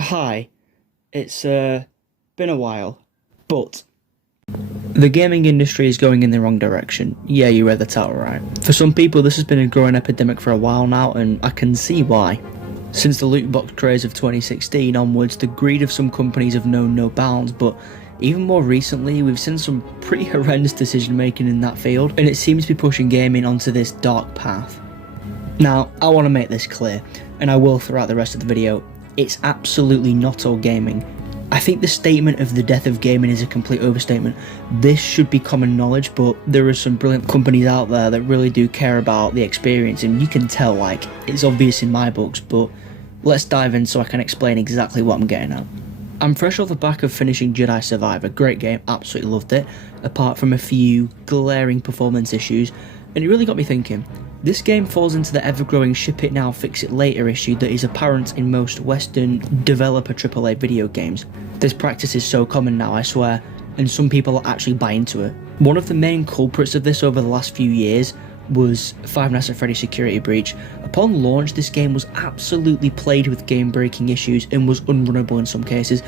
Hi, it's been a while, but the gaming industry is going in the wrong direction. Yeah, you read the title right. For some people, this has been a growing epidemic for a while now, and I can see why. Since the loot box craze of 2016 onwards, the greed of some companies have known no bounds, but even more recently, we've seen some pretty horrendous decision making in that field, and it seems to be pushing gaming onto this dark path. Now, I want to make this clear, and I will throughout the rest of the video. It's absolutely not all gaming. I think the statement of the death of gaming is a complete overstatement. This should be common knowledge, but there are some brilliant companies out there that really do care about the experience, and you can tell, like, it's obvious in my books, but let's dive in so I can explain exactly what I'm getting at. I'm fresh off the back of finishing Jedi Survivor. Great game, absolutely loved it, apart from a few glaring performance issues, and it really got me thinking. This game falls into the ever-growing ship it now, fix it later issue that is apparent in most Western developer AAA video games. This practice is so common now, I swear, and some people actually buy into it. One of the main culprits of this over the last few years was Five Nights at Freddy's Security Breach. Upon launch, this game was absolutely plagued with game-breaking issues and was unrunnable in some cases,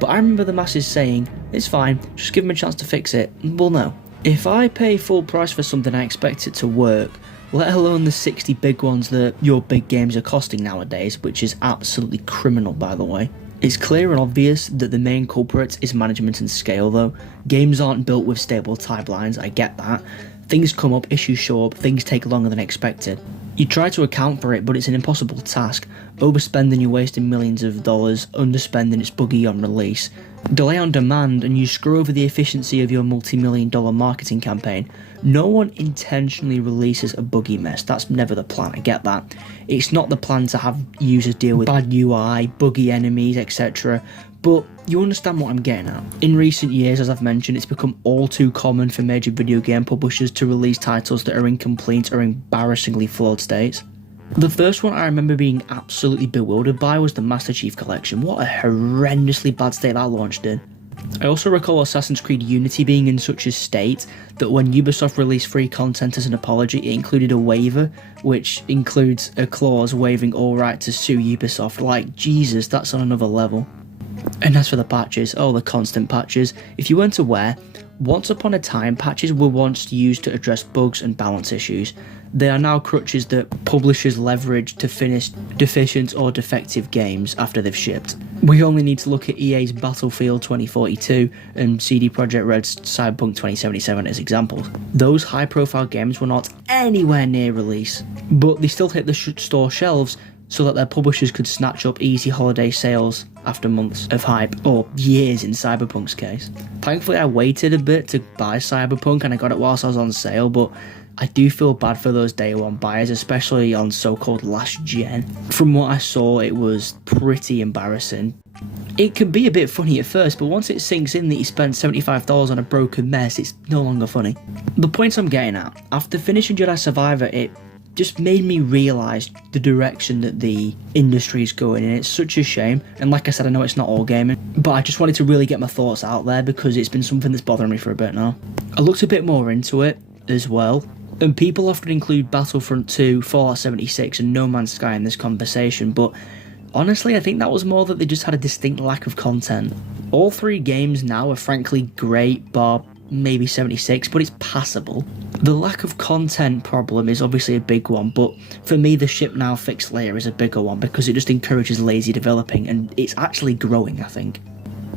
but I remember the masses saying, "It's fine, just give them a chance to fix it." Well, no. If I pay full price for something, I expect it to work, let alone the 60 big ones that your big games are costing nowadays, which is absolutely criminal, by the way. It's clear and obvious that the main culprit is management and scale, though. Games aren't built with stable timelines, I get that. Things come up, issues show up, things take longer than expected. You try to account for it, but it's an impossible task. Overspending, you're wasting millions of dollars, underspending, it's buggy on release. Delay on demand, and you screw over the efficiency of your multi-million-dollar marketing campaign. No one intentionally releases a buggy mess, that's never the plan, I get that. It's not the plan to have users deal with bad UI, buggy enemies, etc. But you understand what I'm getting at. In recent years, as I've mentioned, it's become all too common for major video game publishers to release titles that are incomplete or embarrassingly flawed states. The first one I remember being absolutely bewildered by was the Master Chief Collection. What a horrendously bad state that launched in. I also recall Assassin's Creed Unity being in such a state that when Ubisoft released free content as an apology, it included a waiver, which includes a clause waiving all right to sue Ubisoft. Like, Jesus, that's on another level. And as for the patches, the constant patches, if you weren't aware, once upon a time, patches were once used to address bugs and balance issues. They are now crutches that publishers leverage to finish deficient or defective games after they've shipped. We only need to look at EA's Battlefield 2042 and CD Projekt Red's Cyberpunk 2077 as examples. Those high-profile games were not anywhere near release, but they still hit the store shelves so that their publishers could snatch up easy holiday sales after months of hype, or years in Cyberpunk's case. Thankfully, I waited a bit to buy Cyberpunk and I got it whilst I was on sale, but I do feel bad for those day one buyers, especially on so-called last gen. From what I saw, it was pretty embarrassing. It can be a bit funny at first, but once it sinks in that you spent $75 on a broken mess, it's no longer funny. The point I'm getting at, after finishing Jedi Survivor, it just made me realise the direction that the industry is going in. It's such a shame, and like I said, I know it's not all gaming, but I just wanted to really get my thoughts out there because it's been something that's bothering me for a bit now. I looked a bit more into it as well, and people often include Battlefront 2, Fallout 76 and No Man's Sky in this conversation, but honestly I think that was more that they just had a distinct lack of content. All three games now are frankly great, bar maybe 76, but it's passable. The lack of content problem is obviously a big one, but for me the ship now fixed layer is a bigger one because it just encourages lazy developing, and it's actually growing, I think.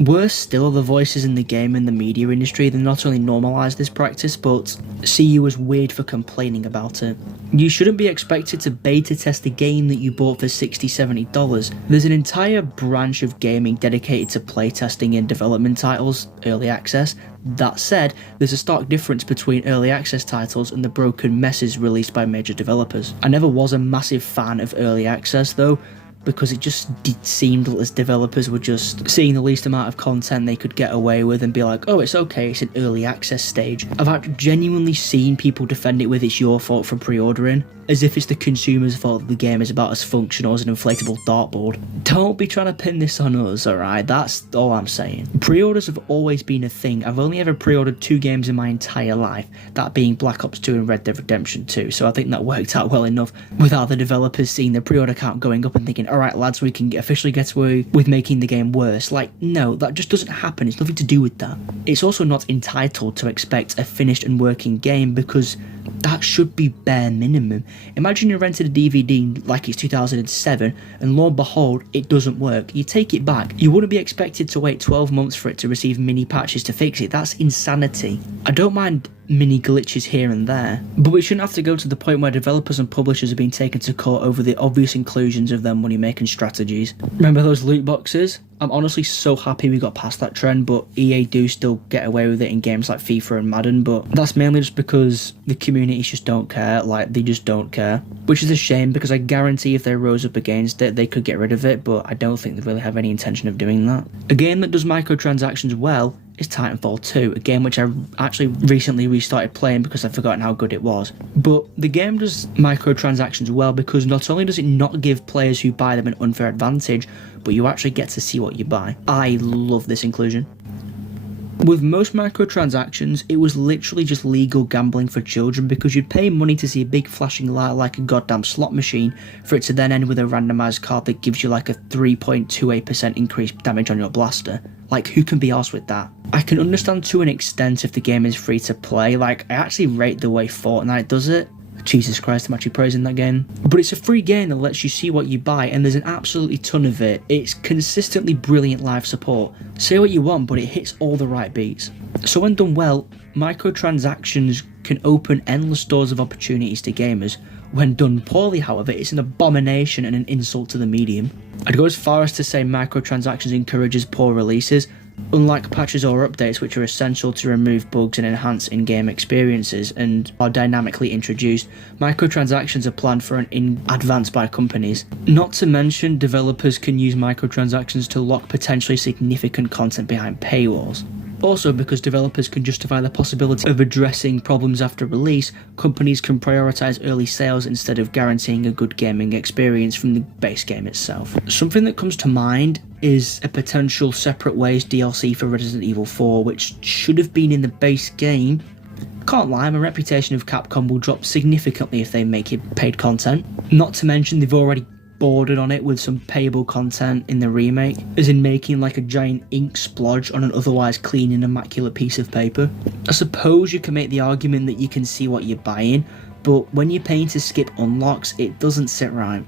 Worse still, the voices in the game and the media industry, they not only normalise this practice, but see you as weird for complaining about it. You shouldn't be expected to beta test a game that you bought for $60, $70. There's an entire branch of gaming dedicated to playtesting and development titles, early access. That said, there's a stark difference between early access titles and the broken messes released by major developers. I never was a massive fan of early access though, because it just seemed as developers were just seeing the least amount of content they could get away with and be like, oh, it's okay, it's an early access stage. I've genuinely seen people defend it with it's your fault for pre-ordering, as if it's the consumer's fault that the game is about as functional as an inflatable dartboard. Don't be trying to pin this on us, alright? That's all I'm saying. Pre-orders have always been a thing. I've only ever pre-ordered 2 games in my entire life, that being Black Ops 2 and Red Dead Redemption 2, so I think that worked out well enough without the developers seeing the pre-order count going up and thinking, alright lads, we can officially get away with making the game worse. Like, no, that just doesn't happen. It's nothing to do with that. It's also not entitled to expect a finished and working game, because that should be bare minimum. Imagine you rented a DVD like it's 2007 and lo and behold, it doesn't work. You take it back. You wouldn't be expected to wait 12 months for it to receive mini patches to fix it. That's insanity. I don't mind mini glitches here and there, but we shouldn't have to go to the point where developers and publishers are being taken to court over the obvious inclusions of their money making strategies. Remember those loot boxes? I'm honestly so happy we got past that trend, but EA do still get away with it in games like FIFA and Madden, but that's mainly just because the communities just don't care. Like, they just don't care, which is a shame, because I guarantee if they rose up against it, they could get rid of it, but I don't think they really have any intention of doing that. A game that does microtransactions well is Titanfall 2, a game which I actually recently restarted playing because I'd forgotten how good it was. But the game does microtransactions well because not only does it not give players who buy them an unfair advantage, but you actually get to see what you buy. I love this inclusion. With most microtransactions, it was literally just legal gambling for children, because you'd pay money to see a big flashing light like a goddamn slot machine for it to then end with a randomised card that gives you like a 3.28% increased damage on your blaster. Like, who can be arsed with that? I can understand to an extent if the game is free to play. Like, I actually rate the way Fortnite does it. Jesus Christ, I'm actually praising that game. But it's a free game that lets you see what you buy, and there's an absolutely ton of it. It's consistently brilliant live support. Say what you want, but it hits all the right beats. So when done well, microtransactions can open endless doors of opportunities to gamers. When done poorly, however, it's an abomination and an insult to the medium. I'd go as far as to say microtransactions encourages poor releases. Unlike patches or updates, which are essential to remove bugs and enhance in-game experiences and are dynamically introduced, microtransactions are planned for in advance by companies. Not to mention, developers can use microtransactions to lock potentially significant content behind paywalls. Also, because developers can justify the possibility of addressing problems after release, companies can prioritise early sales instead of guaranteeing a good gaming experience from the base game itself. Something that comes to mind is a potential Separate Ways DLC for Resident Evil 4, which should have been in the base game. Can't lie, my reputation of Capcom will drop significantly if they make it paid content. Not to mention they've already bordered on it with some payable content in the remake, as in making like a giant ink splodge on an otherwise clean and immaculate piece of paper. I suppose you can make the argument that you can see what you're buying, but when you're paying to skip unlocks, it doesn't sit right.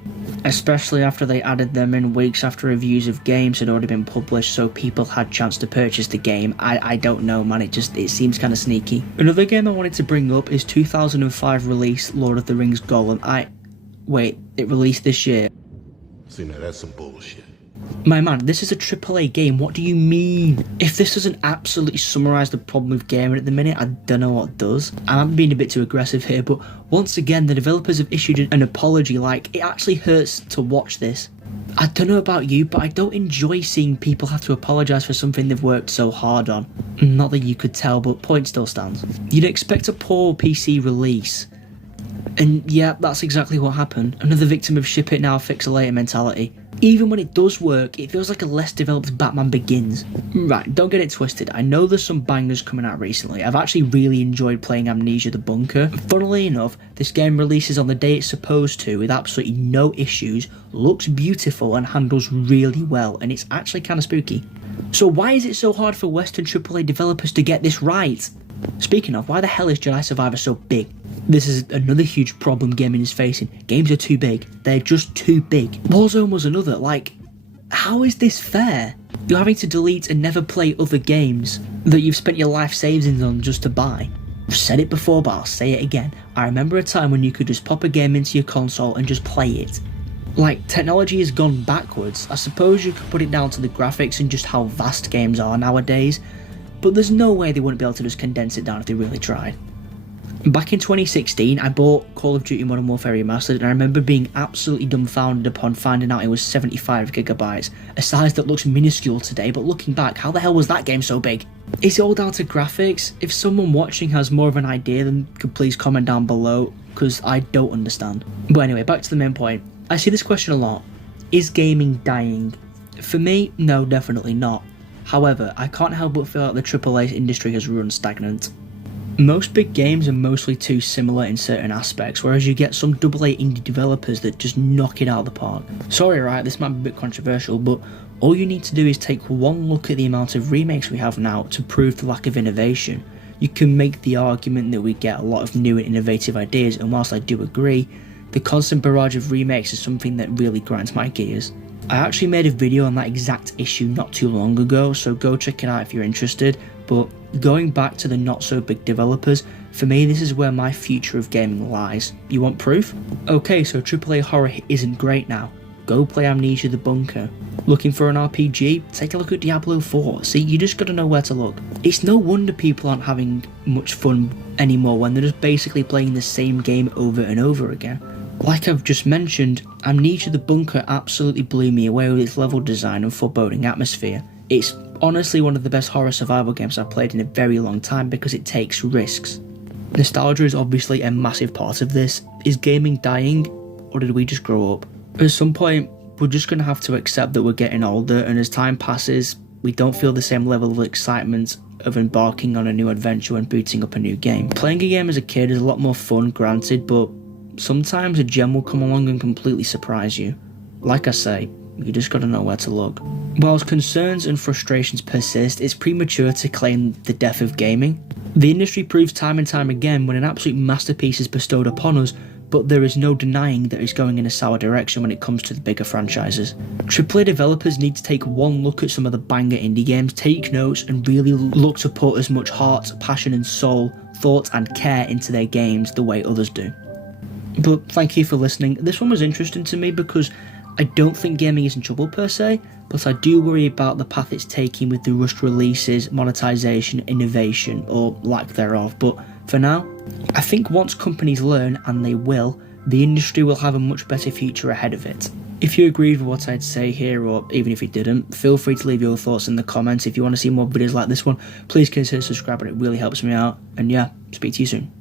Especially after they added them in weeks after reviews of games had already been published, so people had chance to purchase the game. I don't know, man, it seems kind of sneaky. Another game I wanted to bring up is 2005 release Lord of the Rings Gollum. Wait, it released this year. See, now that's some bullshit. My man, this is a AAA game, what do you mean? If this doesn't absolutely summarise the problem with gaming at the minute, I don't know what does. I'm being a bit too aggressive here, but once again, the developers have issued an apology. Like, it actually hurts to watch this. I don't know about you, but I don't enjoy seeing people have to apologise for something they've worked so hard on. Not that you could tell, but point still stands. You'd expect a poor PC release. And yeah, that's exactly what happened. Another victim of ship it now, fix it later mentality. Even when it does work, it feels like a less developed Batman Begins. Right, don't get it twisted. I know there's some bangers coming out recently. I've actually really enjoyed playing Amnesia the Bunker. Funnily enough, this game releases on the day it's supposed to with absolutely no issues, looks beautiful and handles really well, and it's actually kind of spooky. So why is it so hard for Western AAA developers to get this right? Speaking of, why the hell is Jedi Survivor so big? This is another huge problem gaming is facing. Games are too big. They're just too big. Warzone was another. Like, how is this fair? You're having to delete and never play other games that you've spent your life savings on just to buy. I've said it before, but I'll say it again. I remember a time when you could just pop a game into your console and just play it. Like, technology has gone backwards. I suppose you could put it down to the graphics and just how vast games are nowadays, but there's no way they wouldn't be able to just condense it down if they really tried. Back in 2016, I bought Call of Duty Modern Warfare Remastered, and I remember being absolutely dumbfounded upon finding out it was 75GB, a size that looks minuscule today, but looking back, how the hell was that game so big? Is it all down to graphics? If someone watching has more of an idea, then could please comment down below, because I don't understand. But anyway, back to the main point. I see this question a lot. Is gaming dying? For me, no, definitely not. However, I can't help but feel like the AAA industry has run stagnant. Most big games are mostly too similar in certain aspects, whereas you get some AA indie developers that just knock it out of the park. Sorry, right, this might be a bit controversial, but all you need to do is take one look at the amount of remakes we have now to prove the lack of innovation. You can make the argument that we get a lot of new and innovative ideas, and whilst I do agree, the constant barrage of remakes is something that really grinds my gears. I actually made a video on that exact issue not too long ago, so go check it out if you're interested, but going back to the not so big developers, for me this is where my future of gaming lies. You want proof? Okay, so AAA horror isn't great now. Go play Amnesia the Bunker. Looking for an RPG? Take a look at Diablo 4. See, you just gotta know where to look. It's no wonder people aren't having much fun anymore when they're just basically playing the same game over and over again. Like I've just mentioned, Amnesia the Bunker absolutely blew me away with its level design and foreboding atmosphere. It's honestly one of the best horror survival games I've played in a very long time because it takes risks. Nostalgia is obviously a massive part of this. Is gaming dying, or did we just grow up? At some point, we're just going to have to accept that we're getting older, and as time passes, we don't feel the same level of excitement of embarking on a new adventure when booting up a new game. Playing a game as a kid is a lot more fun, granted, but sometimes a gem will come along and completely surprise you. Like I say, you just gotta know where to look. Whilst concerns and frustrations persist, it's premature to claim the death of gaming. The industry proves time and time again when an absolute masterpiece is bestowed upon us, but there is no denying that it's going in a sour direction when it comes to the bigger franchises. AAA developers need to take one look at some of the banger indie games, take notes, and really look to put as much heart, passion and soul, thought and care into their games the way others do. But thank you for listening. This one was interesting to me because I don't think gaming is in trouble per se, but I do worry about the path it's taking with the rushed releases, monetization, innovation, or lack thereof. But for now, I think once companies learn, and they will, the industry will have a much better future ahead of it. If you agreed with what I'd say here, or even if you didn't, feel free to leave your thoughts in the comments. If you want to see more videos like this one, please consider subscribing, it really helps me out. And yeah, speak to you soon.